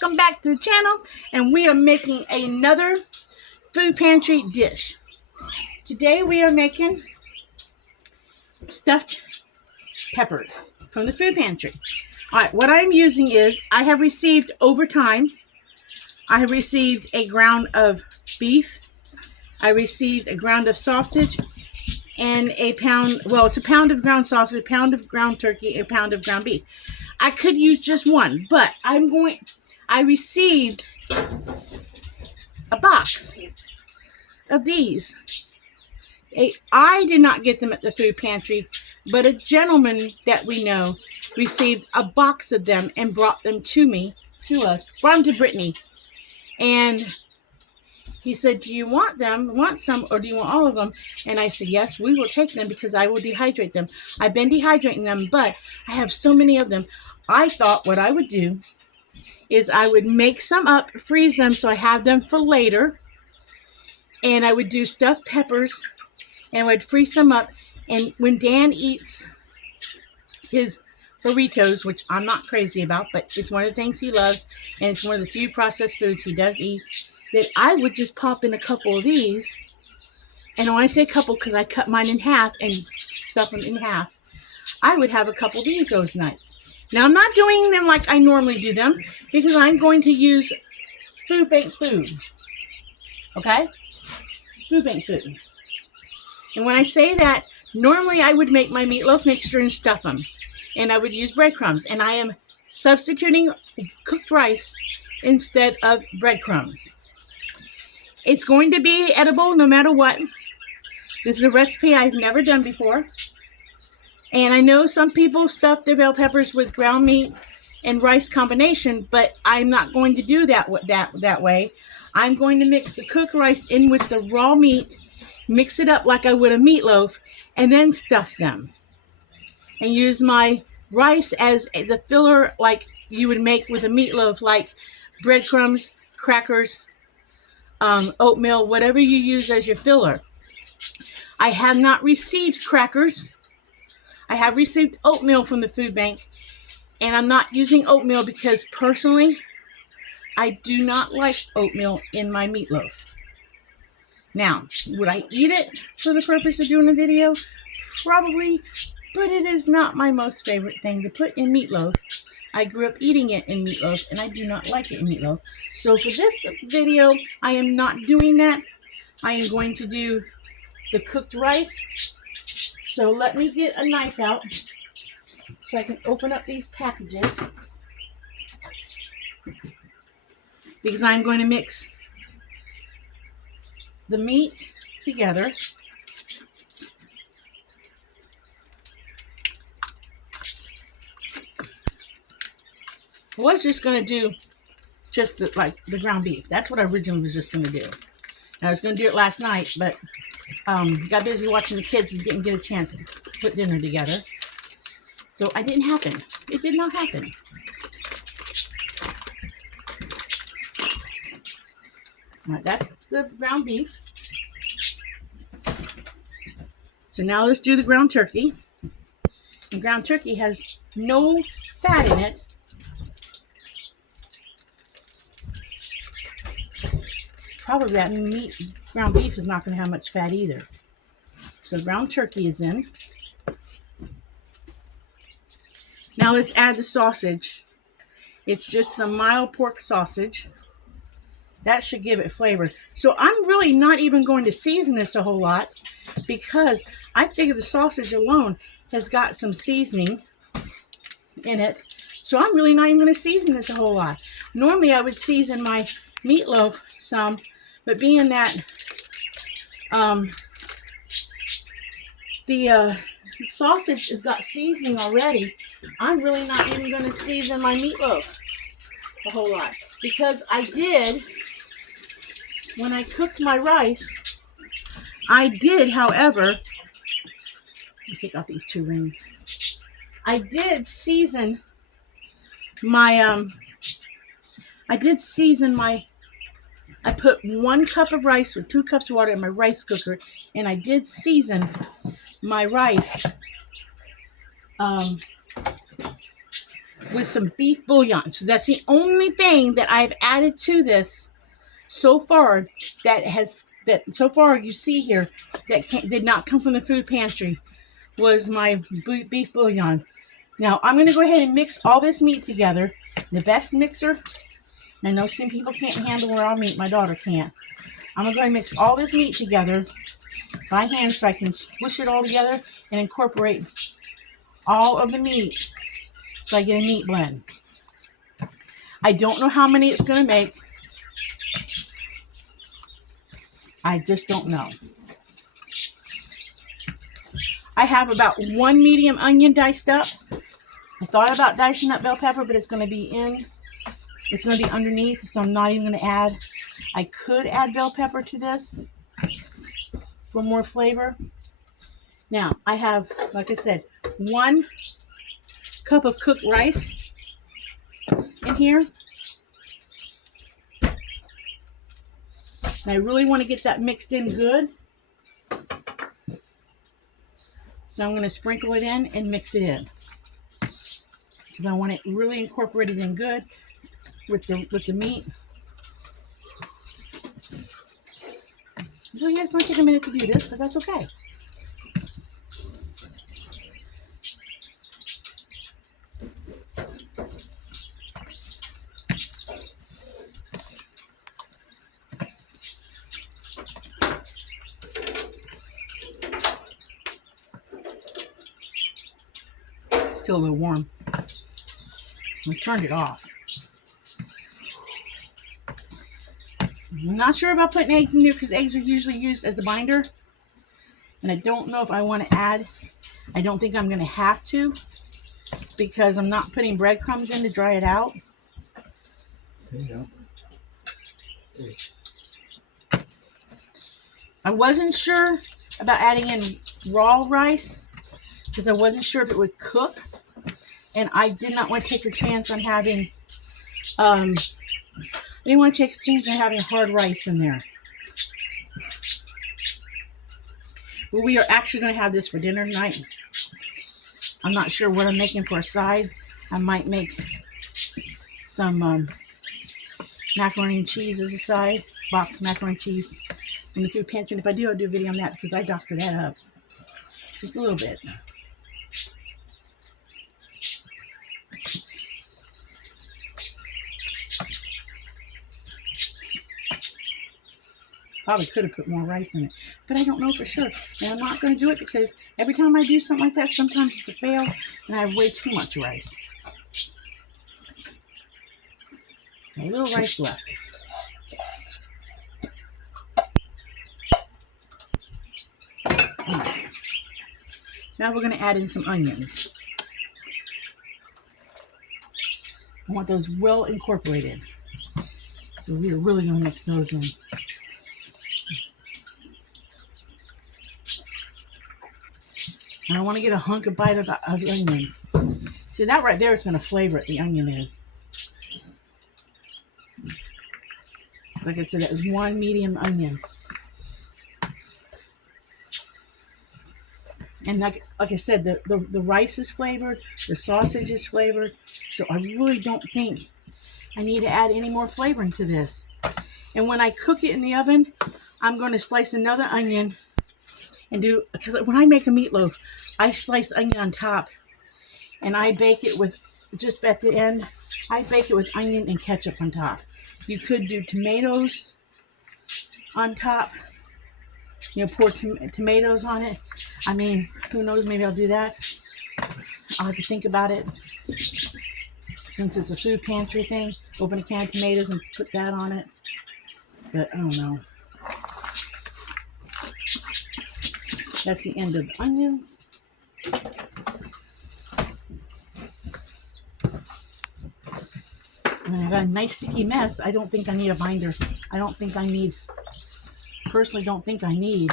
welcome back to the channel, and we are making another food pantry dish. Today we are making stuffed peppers from the food pantry. Alright, what I'm using is, I have received over time, I have received a ground of beef, I received a ground of sausage, and a pound, well, it's a pound of ground sausage, a pound of ground turkey, a pound of ground beef. I could use just one, but I received a box of these. I did not get them at the food pantry, but a gentleman that we know received a box of them and brought them to brought them to Brittany. And he said, do you want some, or do you want all of them? And I said, yes, we will take them because I will dehydrate them. I've been dehydrating them, but I have so many of them. I thought what I would do is I would make some up, freeze them so I have them for later. And I would do stuffed peppers and I would freeze some up. And when Dan eats his burritos, which I'm not crazy about, but it's one of the things he loves, and it's one of the few processed foods he does eat, that I would just pop in a couple of these. And when I say a couple, because I cut mine in half and stuff them in half, I would have a couple of these those nights. Now, I'm not doing them like I normally do them, because I'm going to use food bank food. Okay? Food bank food. And when I say that, normally I would make my meatloaf mixture and stuff them. And I would use breadcrumbs. And I am substituting cooked rice instead of breadcrumbs. It's going to be edible no matter what. This is a recipe I've never done before. And I know some people stuff their bell peppers with ground meat and rice combination, but I'm not going to do that way. I'm going to mix the cooked rice in with the raw meat, mix it up like I would a meatloaf, and then stuff them. And use my rice as the filler like you would make with a meatloaf, like breadcrumbs, crackers, oatmeal, whatever you use as your filler. I have not received crackers. I have received oatmeal from the food bank, and I'm not using oatmeal because personally, I do not like oatmeal in my meatloaf. Now, would I eat it for the purpose of doing a video? Probably, but it is not my most favorite thing to put in meatloaf. I grew up eating it in meatloaf, and I do not like it in meatloaf. So for this video, I am not doing that. I am going to do the cooked rice. So let me get a knife out so I can open up these packages, because I'm going to mix the meat together. I was just going to do just the ground beef. That's what I originally was just going to do. I was going to do it last night, but got busy watching the kids and didn't get a chance to put dinner together. So it didn't happen. It did not happen. All right, that's the ground beef. So now let's do the ground turkey. The ground turkey has no fat in it. Probably that ground beef is not going to have much fat either. So ground turkey is in. Now let's add the sausage. It's just some mild pork sausage. That should give it flavor. So I'm really not even going to season this a whole lot, because I figure the sausage alone has got some seasoning in it. So I'm really not even going to season this a whole lot. Normally I would season my meatloaf some, but being that the sausage has got seasoning already, I'm really not even going to season my meatloaf a whole lot. Because I did, when I cooked my rice, I did, however, let me take off these two rings. I did season my, I put 1 cup of rice with 2 cups of water in my rice cooker, and I did season my rice with some beef bouillon. So that's the only thing that I've added to this so far that so far you see here that did not come from the food pantry was my beef bouillon. Now I'm going to go ahead and mix all this meat together. The best mixer, and I know some people can't handle raw meat. My daughter can't. I'm going to go ahead and mix all this meat together by hand so I can squish it all together and incorporate all of the meat so I get a meat blend. I don't know how many it's going to make. I just don't know. I have about 1 medium onion diced up. I thought about dicing up bell pepper, but it's going to be underneath, so I'm not even going to add. I could add bell pepper to this for more flavor. Now, I have, like I said, 1 cup of cooked rice in here. And I really want to get that mixed in good. So I'm going to sprinkle it in and mix it in. Because I want it really incorporated in good with the meat. So yeah, it's going to take a minute to do this, but that's okay. Still a little warm. I turned it off. I'm not sure about putting eggs in there because eggs are usually used as a binder. And I don't know if I want to add. I don't think I'm going to have to because I'm not putting breadcrumbs in to dry it out. There you go. Okay. I wasn't sure about adding in raw rice because I wasn't sure if it would cook. And I did not want to take a chance on having, I didn't want to take a chance on having hard rice in there. But we are actually going to have this for dinner tonight. I'm not sure what I'm making for a side. I might make some macaroni and cheese as a side, boxed macaroni and cheese in the food pantry. And if I do, I'll do a video on that because I doctored that up just a little bit. Probably could have put more rice in it, but I don't know for sure. And I'm not going to do it because every time I do something like that, sometimes it's a fail and I have way too much rice. A little rice left. Right. Now we're going to add in some onions. I want those well incorporated. So we're really going to mix those in. And I want to get a hunk of bite of onion. See, that right there is going to flavor it, the onion is. Like I said, that was 1 medium onion. And like I said, the rice is flavored, the sausage is flavored. So I really don't think I need to add any more flavoring to this. And when I cook it in the oven, I'm going to slice another onion and do, because when I make a meatloaf, I slice onion on top and I bake it with, just at the end, I bake it with onion and ketchup on top. You could do tomatoes on top, you know, pour tomatoes on it. I mean, who knows, maybe I'll do that. I'll have to think about it. Since it's a food pantry thing, open a can of tomatoes and put that on it. But I don't know. That's the end of the onions. And I got a nice sticky mess. I don't think I need a binder. I don't think I need, personally don't think I need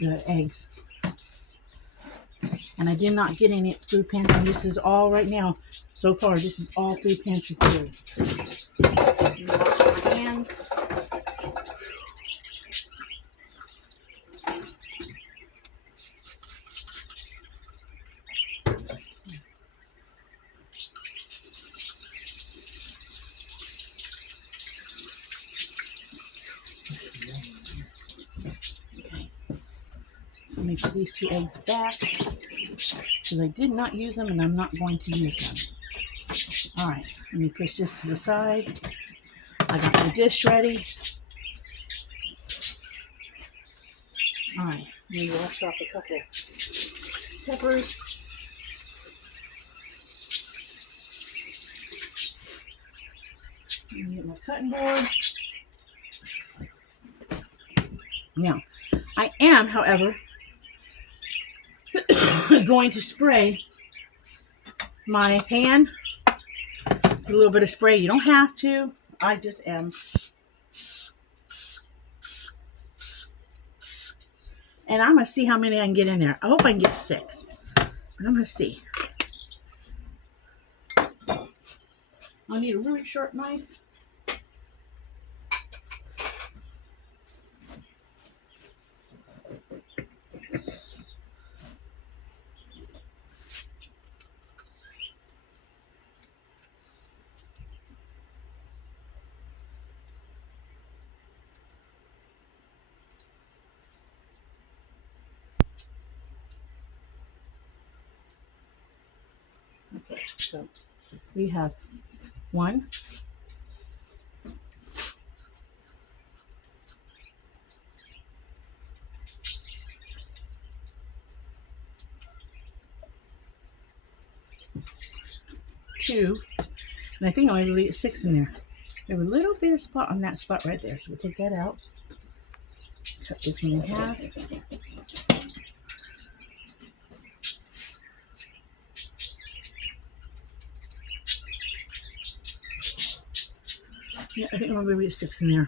the eggs. And I did not get any food pantry. This is all right now. So far, this is all food pantry food. Wash my hands. Let me put these 2 eggs back because I did not use them and I'm not going to use them. All right, let me push this to the side. I got the dish ready. All right, let me wash off a couple peppers. Let me get my cutting board. Now, I am, however, going to spray my pan with a little bit of spray. You don't have to. I just am. And I'm going to see how many I can get in there. I hope I can get 6. But I'm going to see. I'll need a really sharp knife. Okay, so we have 1, 2, and I think I'm going to leave 6 in there. There's a little bit of spot on that spot right there, so we'll take that out. Cut this one in half. Yeah, I think I'm going to leave 6 in there.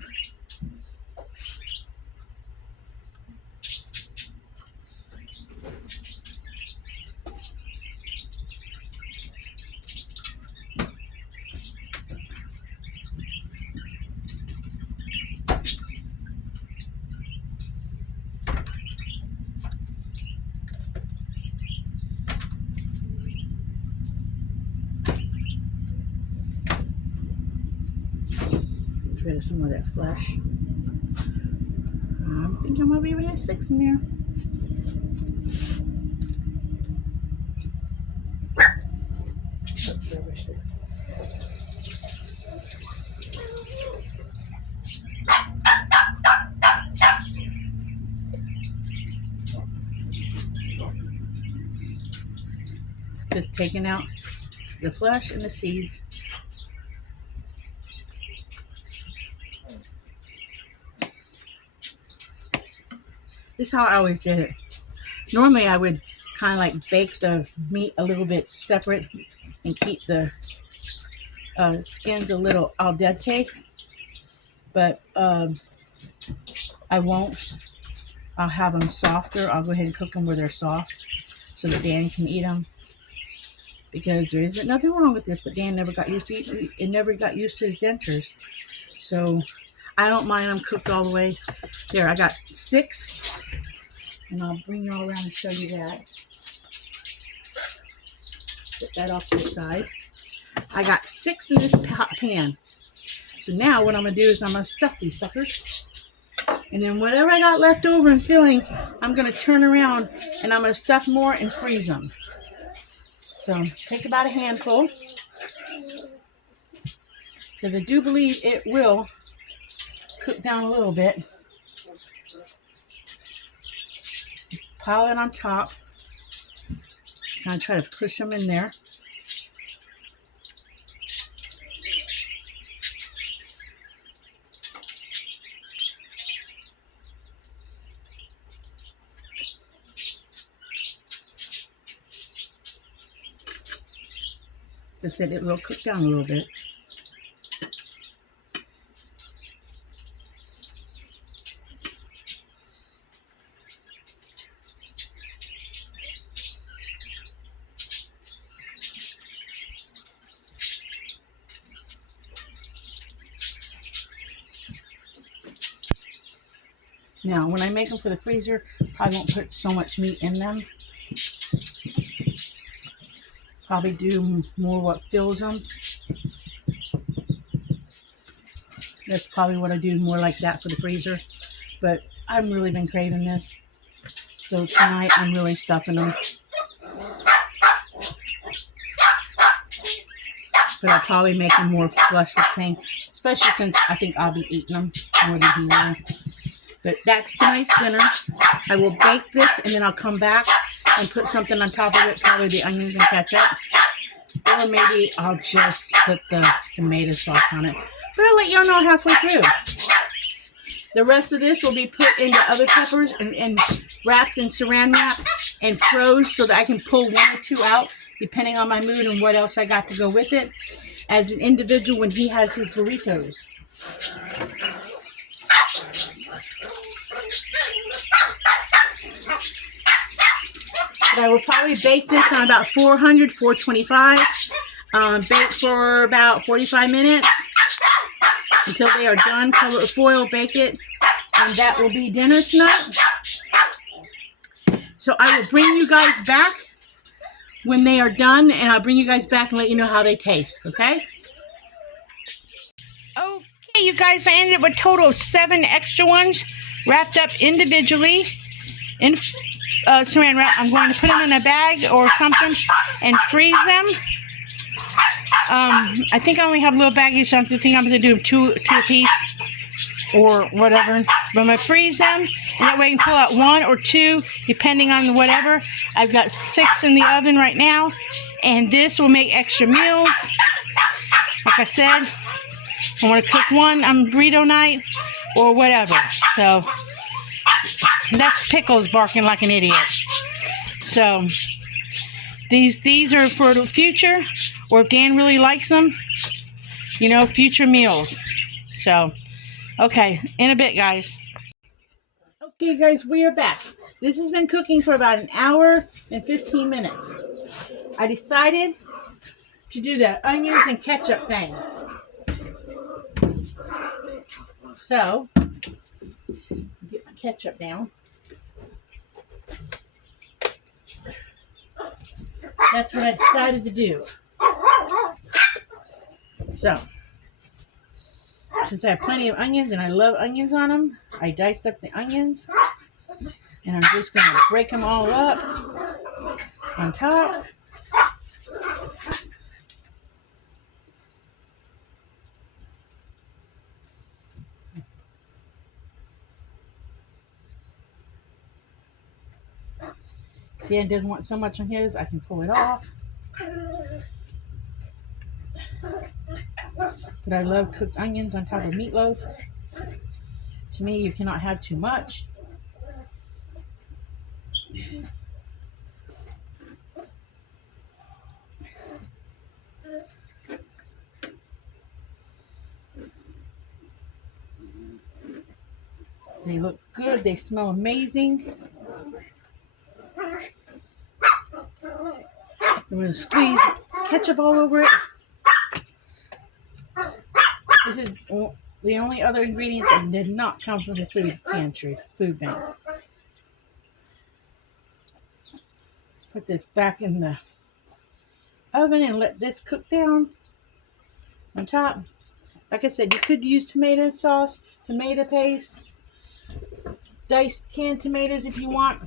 Get rid of some of that flesh. I think I'm going to leave it at 6 in there. Just taking out the flesh and the seeds. This is how I always did it. Normally I would kind of like bake the meat a little bit separate and keep the skins a little al dente, but I won't. I'll have them softer. I'll go ahead and cook them where they're soft so that Dan can eat them, because there isn't nothing wrong with this, but Dan never got used to it, never got used to his dentures. So I don't mind them cooked all the way. There, I got 6, and I'll bring you all around and show you that. Set that off to the side. I got 6 in this pan. So now what I'm going to do is I'm going to stuff these suckers. And then whatever I got left over and filling, I'm going to turn around and I'm going to stuff more and freeze them. So take about a handful, because I do believe it will cook down a little bit. Pile it on top. Kind of try to push them in there. I said it will cook down a little bit. Now, when I make them for the freezer, I won't put so much meat in them. Probably do more what fills them. That's probably what I do, more like that for the freezer. But I've really been craving this. So tonight I'm really stuffing them. But I'll probably make them more flush with thing, especially since I think I'll be eating them more than he will. But that's tonight's dinner. I will bake this and then I'll come back and put something on top of it, probably the onions and ketchup. Or maybe I'll just put the tomato sauce on it. But I'll let y'all know halfway through. The rest of this will be put into other peppers and wrapped in saran wrap and froze so that I can pull one or two out depending on my mood and what else I got to go with it as an individual when he has his burritos. But I will probably bake this on about 400, 425. Bake for about 45 minutes until they are done. Cover it with foil, bake it, and that will be dinner tonight. So I will bring you guys back when they are done, and I'll bring you guys back and let you know how they taste, okay? Okay, you guys, I ended up with a total of 7 extra ones wrapped up individually in saran wrap. I'm going to put them in a bag or something and freeze them. I think I only have little baggies, so I think I'm going to do two a piece or whatever. But I'm going to freeze them, and that way I can pull out 1 or 2, depending on whatever. I've got 6 in the oven right now, and this will make extra meals. Like I said, I want to cook one on burrito night or whatever. So that's Pickles barking like an idiot. So these are for the future, or if Dan really likes them, you know, future meals. So, okay, in a bit, guys. Okay, guys, we are back. This has been cooking for about an hour and 15 minutes. I decided to do the onions and ketchup thing. So, get my ketchup down. That's what I decided to do. So, since I have plenty of onions and I love onions on them, I diced up the onions. And I'm just going to break them all up on top. Dan doesn't want so much on his, I can pull it off. But I love cooked onions on top of meatloaf. To me, you cannot have too much. They look good. They smell amazing. I'm going to squeeze ketchup all over it. This is the only other ingredient that did not come from the food bank. Put this back in the oven and let this cook down on top. Like I said, you could use tomato sauce, tomato paste, diced canned tomatoes if you want.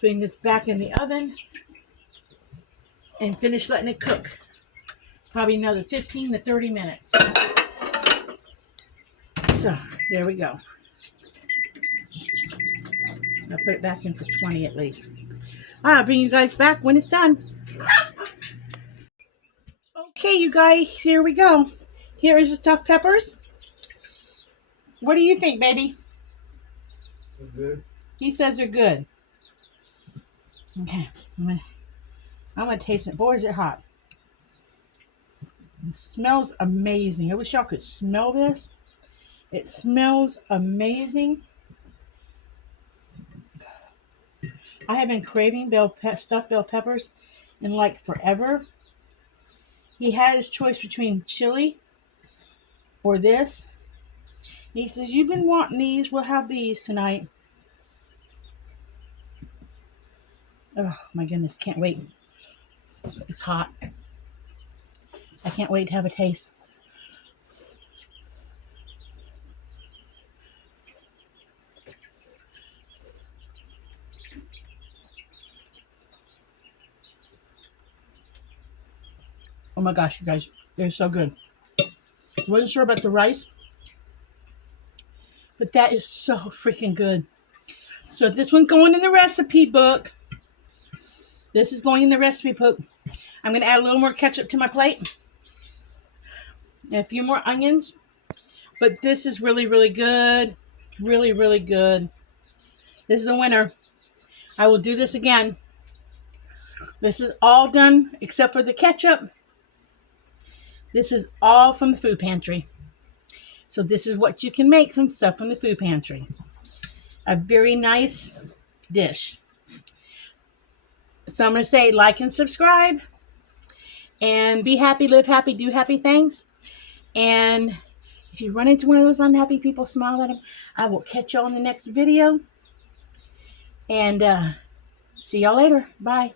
Putting this back in the oven and finish letting it cook. Probably another 15 to 30 minutes. So, there we go. I'll put it back in for 20 at least. I'll bring you guys back when it's done. Okay, you guys, here we go. Here is the stuffed peppers. What do you think, baby? They're good. He says they're good. Okay, I'm gonna taste it. Boy, is it hot. It smells amazing. I wish y'all could smell this. It smells amazing. I have been craving stuffed bell peppers in like forever. He had his choice between chili or this. He says, you've been wanting these. We'll have these tonight. Oh my goodness, can't wait. It's hot. I can't wait to have a taste. Oh my gosh, you guys, they're so good. Wasn't sure about the rice, but that is so freaking good. So this one's going in the recipe book. This is going in the recipe book. I'm going to add a little more ketchup to my plate. And a few more onions. But this is really, really good. Really, really good. This is a winner. I will do this again. This is all done except for the ketchup. This is all from the food pantry. So this is what you can make from stuff from the food pantry. A very nice dish. So I'm going to say like and subscribe. And be happy, live happy, do happy things. And if you run into one of those unhappy people, smile at them. I will catch y'all in the next video. And see y'all later. Bye.